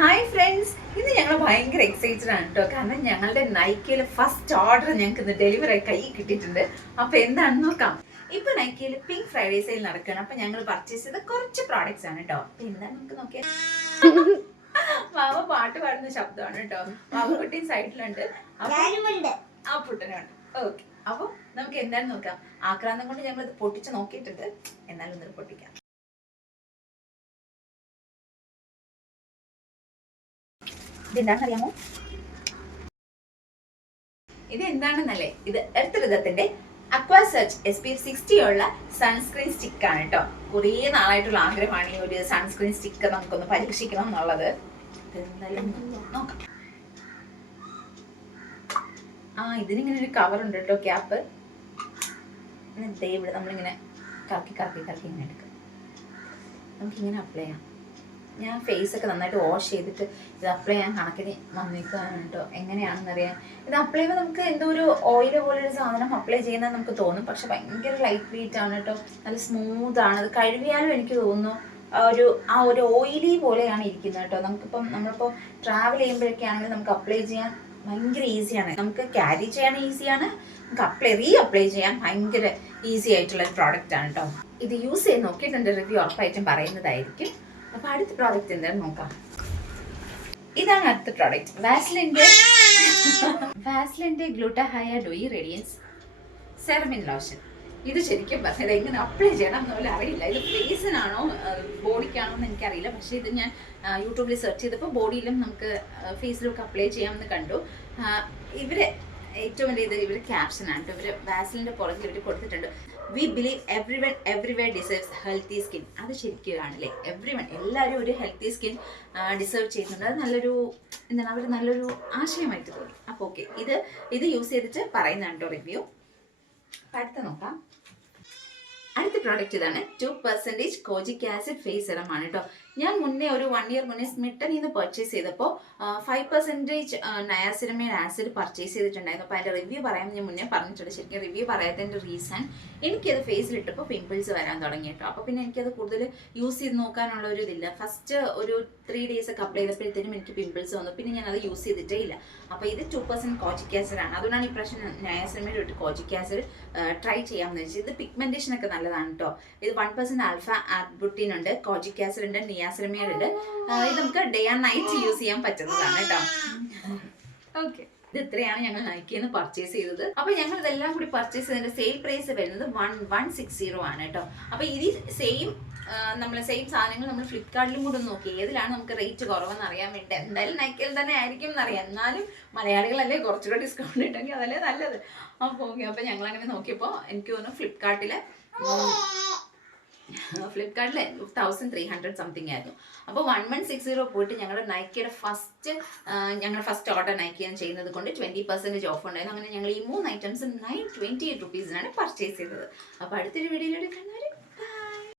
Hi friends, ഇന്ന് ഞങ്ങൾ ഭയങ്കര എക്സൈറ്റഡ് ആണ് കേട്ടോ. കാരണം ഞങ്ങളുടെ നൈക്കയിലെ ഫസ്റ്റ് ഓർഡർ ഞങ്ങൾക്ക് ഇന്ന് ഡെലിവറി ആയി കൈ കിട്ടിയിട്ടുണ്ട്. അപ്പൊ എന്താണെന്ന് നോക്കാം. ഇപ്പൊ നൈക്കയിൽ പിങ്ക് ഫ്രൈഡേ സെയിൽ നടക്കുകയാണ്. അപ്പൊ ഞങ്ങൾ പർച്ചേസ് ചെയ്ത കുറച്ച് പ്രോഡക്ട്സ് ആണ് കേട്ടോ. അപ്പൊ എന്താ നമുക്ക് നോക്കിയാൽ മാമ പാട്ട് പാടുന്ന ശബ്ദമാണ് കേട്ടോ. മാമക്കുട്ടിയും സൈഡിലുണ്ട്, ആ പുട്ടനുണ്ട്. ഓക്കെ, അപ്പൊ നമുക്ക് എന്താണെന്ന് നോക്കാം. ആക്രാന്തം കൊണ്ട് ഞങ്ങൾ ഇത് പൊട്ടിച്ച് നോക്കിയിട്ടുണ്ട്. എന്നാലും ഇന്നലെ പൊട്ടിക്കാം. ഇതെന്താണെന്നറിയാമോ? ഇത് എന്താണെന്നല്ലേ, ഇത് എർത്ത് ഋതത്തിന്റെ അക്വാസർച്ച് SPF 60 ഉള്ള സൺസ്ക്രീൻ സ്റ്റിക്ക് ആണ് കേട്ടോ. കുറേ നാളായിട്ടുള്ള ആഗ്രഹമാണ് ഈ ഒരു സൺസ്ക്രീൻ സ്റ്റിക്ക് നമുക്കൊന്ന് പരീക്ഷിക്കണം എന്നുള്ളത്. നോക്കാം. ഇതിനിങ്ങനെ ഒരു കവർ ഉണ്ട് കേട്ടോ, ക്യാപ്പ്. ഇവിടെ നമ്മളിങ്ങനെ കറക്കി കറക്കി കറക്കി ഇങ്ങനെ എടുക്കാം. നമുക്കിങ്ങനെ അപ്ലൈ ചെയ്യാം. ഞാൻ ഫേസ് ഒക്കെ നന്നായിട്ട് വാഷ് ചെയ്തിട്ട് ഇത് അപ്ലൈ ചെയ്യാൻ കണക്കിന് വന്നിരിക്കുകയാണ് കേട്ടോ. എങ്ങനെയാണെന്നറിയാൻ, ഇത് അപ്ലൈ ചെയ്യുമ്പോൾ നമുക്ക് എന്തോ ഒരു ഓയിൽ പോലൊരു സാധനം അപ്ലൈ ചെയ്യുന്നത് നമുക്ക് തോന്നും. പക്ഷെ ഭയങ്കര ലൈറ്റ് വെയിറ്റ് ആണ് കേട്ടോ, നല്ല സ്മൂത്ത് ആണ്. അത് കഴുകിയാലും എനിക്ക് തോന്നുന്നു ഒരു ഓയിലി പോലെയാണ് ഇരിക്കുന്നത് കേട്ടോ. നമ്മളിപ്പോൾ ട്രാവൽ ചെയ്യുമ്പോഴൊക്കെ ആണെങ്കിൽ നമുക്ക് അപ്ലൈ ചെയ്യാൻ ഭയങ്കര ഈസിയാണ്. നമുക്ക് ക്യാരി ചെയ്യാൻ ഈസിയാണ്, നമുക്ക് റീ അപ്ലൈ ചെയ്യാൻ ഭയങ്കര ഈസി ആയിട്ടുള്ള ഒരു പ്രോഡക്റ്റ് ആണ് കേട്ടോ. ഇത് യൂസ് ചെയ്ത് നോക്കിയിട്ട് എൻ്റെ റിവ്യൂ ഉറപ്പായിട്ടും പറയുന്നതായിരിക്കും. അപ്പൊ അടുത്ത പ്രോഡക്റ്റ് എന്താണെന്ന് നോക്കാം. ഇതാണ് അടുത്ത പ്രോഡക്റ്റ്, വാസ്ലിന്റെ ഗ്ലൂട്ടാഹയ ഡോയി റേഡിയൻസ് സെറമിൻ ലോഷൻ. ഇത് ശരിക്കും പറഞ്ഞത് എങ്ങനെ അപ്ലൈ ചെയ്യണം എന്നപോലെ അറിയില്ല. ഇത് ഫേസിനാണോ ബോഡിക്കാണോ എന്ന് എനിക്കറിയില്ല. പക്ഷെ ഇത് ഞാൻ യൂട്യൂബിൽ സെർച്ച് ചെയ്തപ്പോൾ ബോഡിയിലും നമുക്ക് ഫേസിലൊക്കെ അപ്ലൈ ചെയ്യാമെന്ന് കണ്ടു. ഇവര് ഏറ്റവും വലിയ ഇത് ഇവർ ക്യാപ്ഷനാണ് കേട്ടോ. ഇവർ വാസ്ലിന്റെ പുറകിൽ ഇവർ കൊടുത്തിട്ടുണ്ട്, we believe everyone everywhere deserves healthy skin. അത് ശരിക്കും ആണല്ലേ, എവ്രിവൺ എല്ലാവരും ഒരു ഹെൽത്തി സ്കിൻ ഡിസേർവ് ചെയ്യുന്നുണ്ട്. അത് അവർ നല്ലൊരു ആശയമായിട്ട് തോന്നി. അപ്പോൾ ഓക്കെ, ഇത് യൂസ് ചെയ്തിട്ട് പറയുന്നതാണ് കേട്ടോ റിവ്യൂ. അടുത്ത നോക്കാം. അടുത്ത പ്രോഡക്റ്റ് ഇതാണ്, 2% കോജിക് ആസിഡ് ഫേസ് സെറം ആണ് കേട്ടോ. ഞാൻ മുന്നേ ഒരു 1 ഇയർ മുന്നേ സ്മിട്ടനിൽ നിന്ന് പർച്ചേസ് ചെയ്തപ്പോൾ 5% നയാസിനമൈഡ് ആസിഡ് പർച്ചേസ് ചെയ്തിട്ടുണ്ടായിരുന്നു. അപ്പോൾ അതിൻ്റെ റിവ്യൂ പറയാൻ ഞാൻ മുന്നേ പറഞ്ഞിട്ടുണ്ട്. ശരിക്കും റിവ്യൂ പറയാത്തതിൻ്റെ റീസൺ, എനിക്കത് ഫേസിലിട്ടപ്പോൾ പിമ്പിൾസ് വരാൻ തുടങ്ങി കേട്ടോ. അപ്പോൾ പിന്നെ എനിക്കത് കൂടുതൽ യൂസ് ചെയ്ത് നോക്കാനുള്ള ഒരു ഇതില്ല. ഫസ്റ്റ് ഒരു 3 ഡേയ്സ് ഒക്കെ അപ്ലൈ ചെയ്തപ്പോഴത്തേനും എനിക്ക് പിമ്പിൾസ് വന്നു. പിന്നെ ഞാൻ അത് യൂസ് ചെയ്തിട്ടേ ഇല്ല. അപ്പോൾ ഇത് 2% കോജിക് ആസിഡ് ആണ്. അതുകൊണ്ടാണ് ഈ പ്രാവശ്യം നയാസിനമൈഡ് വിട്ട് കോജിക് ആസിഡ് ട്രൈ ചെയ്യാമെന്ന് വെച്ചാൽ. ഇത് പിഗ്മെന്റേഷൻ ഒക്കെ നല്ലതാണ് കേട്ടോ. ഇത് 1% ആൽഫ ആർബുട്ടിൻ ഉണ്ട്, കോജിക് ആസിഡ് ഉണ്ട്, നിയാസിനമൈഡ് ഉണ്ട്. ഇത് നമുക്ക് ഡേ ആൻഡ് നൈറ്റ് യൂസ് ചെയ്യാൻ പറ്റുന്നതാണ് കേട്ടോ. ഓക്കെ, ഇത് ഇത്രയാണ് ഞങ്ങൾ നൈക്കിന്ന് പർച്ചേസ് ചെയ്തത്. അപ്പൊ ഞങ്ങൾ ഇതെല്ലാം കൂടി പർച്ചേസ് ചെയ്തതിന്റെ സെയിൽ പ്രൈസ് വരുന്നത് 1160 ആണ് കേട്ടോ. അപ്പൊ ഇത് സെയിം സാധനങ്ങൾ നമ്മൾ ഫ്ലിപ്കാർട്ടിലും കൂടെ നോക്കി ഏതിലാണ് നമുക്ക് റേറ്റ് കുറവെന്ന് അറിയാൻ വേണ്ടി. എന്തായാലും നൈക്കയിൽ തന്നെ ആയിരിക്കും എന്നറിയാം. എന്നാലും മലയാളികളല്ലേ, കുറച്ചുകൂടെ ഡിസ്കൗണ്ട് കിട്ടുമെങ്കിൽ അതല്ലേ നല്ലത്. അപ്പോൾ ഓക്കെ, അപ്പോൾ ഞങ്ങൾ അങ്ങനെ നോക്കിയപ്പോൾ എനിക്ക് തോന്നുന്നു ഫ്ലിപ്കാർട്ടിൽ 1300 സംതിങ് ആയിരുന്നു. അപ്പോൾ 1160 പോയിട്ട് ഞങ്ങളുടെ നൈക്കിയുടെ ഫസ്റ്റ് ഓർഡർ നൈക്കിയാണ് ചെയ്യുന്നത് കൊണ്ട് 20% ഓഫ് ഉണ്ടായിരുന്നു. അങ്ങനെ ഞങ്ങൾ ഈ 3 ഐറ്റംസ് 928 റുപ്പീസിനാണ് പർച്ചേസ് ചെയ്തത്. അപ്പോൾ അടുത്തൊരു വീഡിയോയിലൂടെ